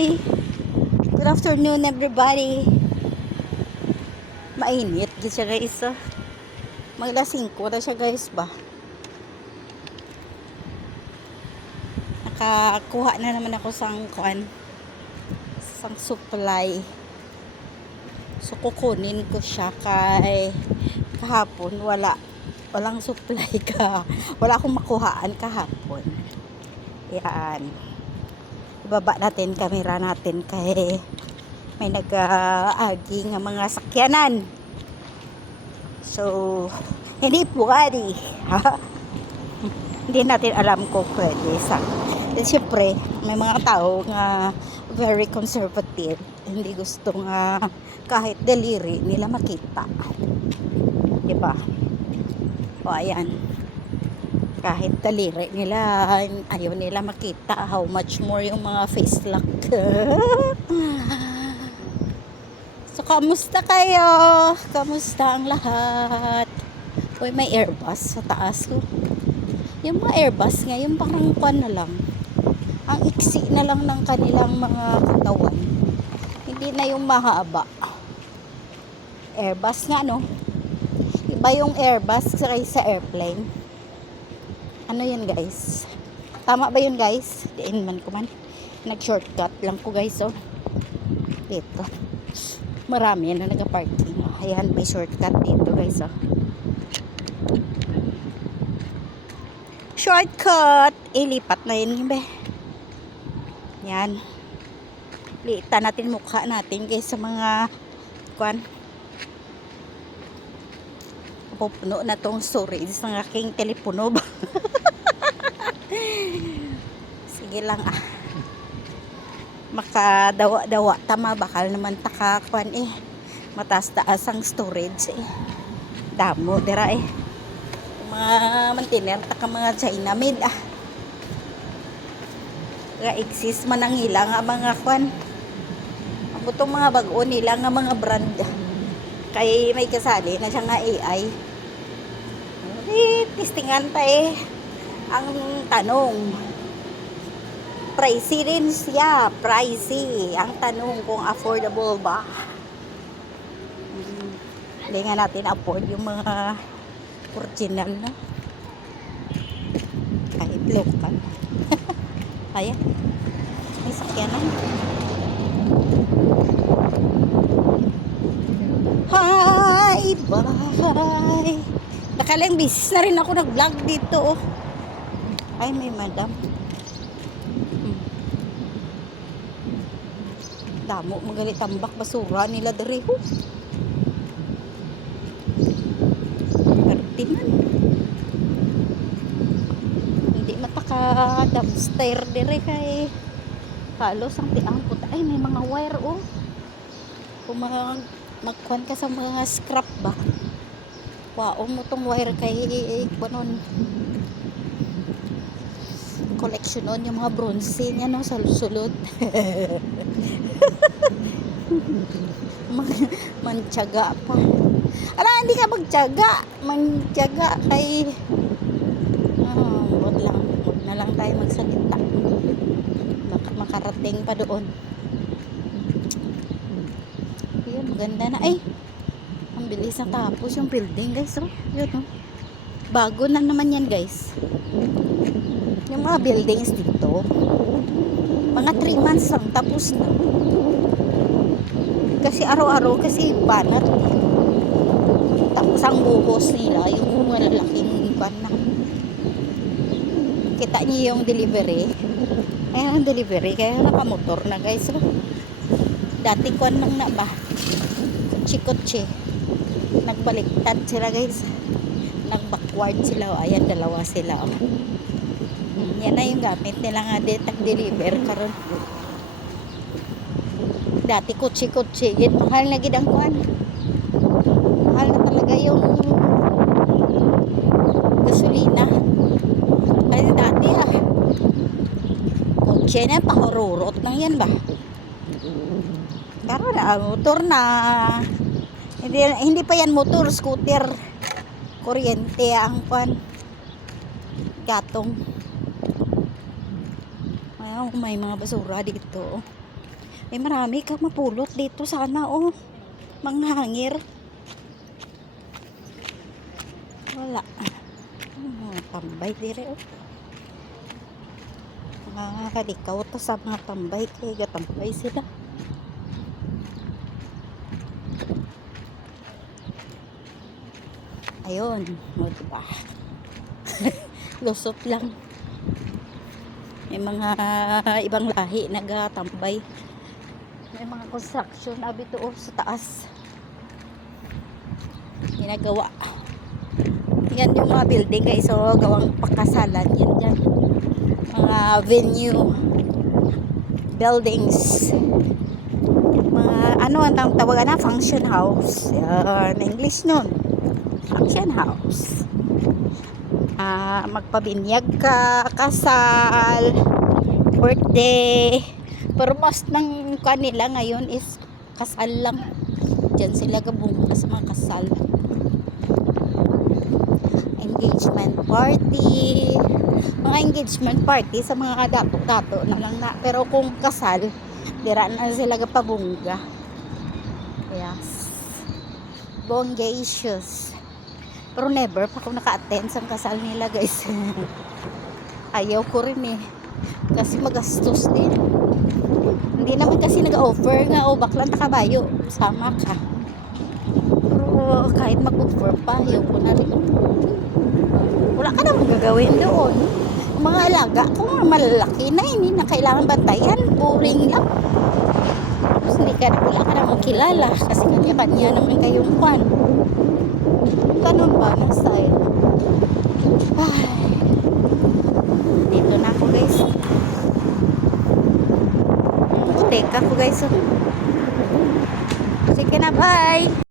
Hi! Good afternoon everybody. Mainit din siya guys. Magla 5 na siya guys ba. Nakakuha na naman ako sang supply. So kukunin ko siya kay kahapon walang supply ka. Wala akong makuhaan kahapon. Yan. Ibaba natin camera natin kay may nag-agi ng mga sakyanan. So, hindi pwede. Hindi natin alam kung pwede. Siyempre, may mga tao nga very conservative. Hindi gusto nga kahit daliri nila makita. Diba? O, ayan. Kahit daliri nila, ayaw nila makita. How much more yung mga face lock. So, kamusta kayo? Kamusta ang lahat? Uy, may airbus sa taas. Yung mga airbus nga, yung parang kwan na lang. Ang iksi na lang ng kanilang mga katawan. Hindi na yung mahaba. Airbus nga, no? Iba yung airbus sa airplane. Ano yun, guys? Tama ba yun, guys? Diin man ko man. Nag-shortcut lang ko, guys, oh. Dito. Marami na nag-parking. Ayan, may shortcut dito, guys, oh. Shortcut! Ilipat na yun, be. Yan. Liitan natin mukha natin, guys, sa mga kwan. Pupuno na tong storage ng aking telepono ba? Sige lang makadawa-dawa tama bakal naman takakwan mataas-taas ang storage damo dira mga mantiner taka mga China made nga exist man ang ilang mga kwan ang butong mga bag-o nila nga mga brand kay may kasali na siya nga AI testingan pa ang tanong pricey rin siya, pricey. Ang tanong kung affordable ba. Hindi nga natin afford yung mga original na. Kahit local. Ayan. May sakyanan. Hi! Bye! Nakalang business na rin ako nag-vlog dito. Ay, may madam. Damo magalit tambak basura nila dere ho. Pertinan. Hindi mataka dumpster dere kay halos ang tiang puta ay may mga wire kung magkuhan ka sa mga scrap ba waong mo tong wire kay kunon collection on yung mga bronze niya no sa sulod. Mantyaga pa. Ala, hindi ka mantyaga kay wag na lang tayo magsalita. Baka makarating pa doon. Yun, maganda na. Ay, ang bilis na tapos yung building, guys. Yun, bago na naman yan, guys. Yung mga buildings dito mga 3 months lang tapos na kasi araw-araw kasi banat tapos ang buhos nila yung malalaking banat kita niyo yung delivery ayan ang delivery kaya nakamotor na guys dati kwan lang na ba kutsi nagbaliktad sila guys nagbackward sila ayan dalawa sila yan na yung gamit nila nga deliver karon dati kutsi yun mahal na gid ang kuan mahal na talaga yung gasolina ay dati kutsi na pahururot lang yan ba karon motor na hindi pa yan motor scooter kuryente ang kuan gatong may mga basura dito marami kang mapulot dito sana, oh. Manghangir. Wala. Mga tambay dire, oh. Kalikaw to sa mga tambay. Kaya gatambay sila. Ayun. O, diba? Lusot lang. May mga ibang lahi nagatambay. May mga construction abito oh, sa taas. Ginagawa. Yan yung mga building guys. So, gawang pakasalan. Yan dyan. Mga venue. Buildings. Mga ano ang tawagan na? Function house. Yan. English nun. Function house. Magpabinyag ka, kasal, birthday. Pero most ng kanila ngayon is kasal lang. Diyan sila gabungka sa mga kasal. Engagement party. Mga engagement party sa mga dato-dato na lang na. Pero kung kasal, dira na sila gapabungga. Yes. Bongacious. Pero never pa ako naka-attend sa kasal nila guys. Ayaw ko rin eh. Kasi magastos din. Hindi naman kasi nag-offer nga o baklang takabayo. Sama ka. Pero kahit mag-offer pa, ayaw ko na rin. Wala ka naman gagawin doon. Mga alaga ko nga malalaki na hindi na kailangan bantayan. Boring lang. Tapos wala ka naman kilala. Kasi kanya-kanya naman kayong pan. Ganun ba na style? Ay. Dito na ako guys. Teka ko guys. Sige na, bye!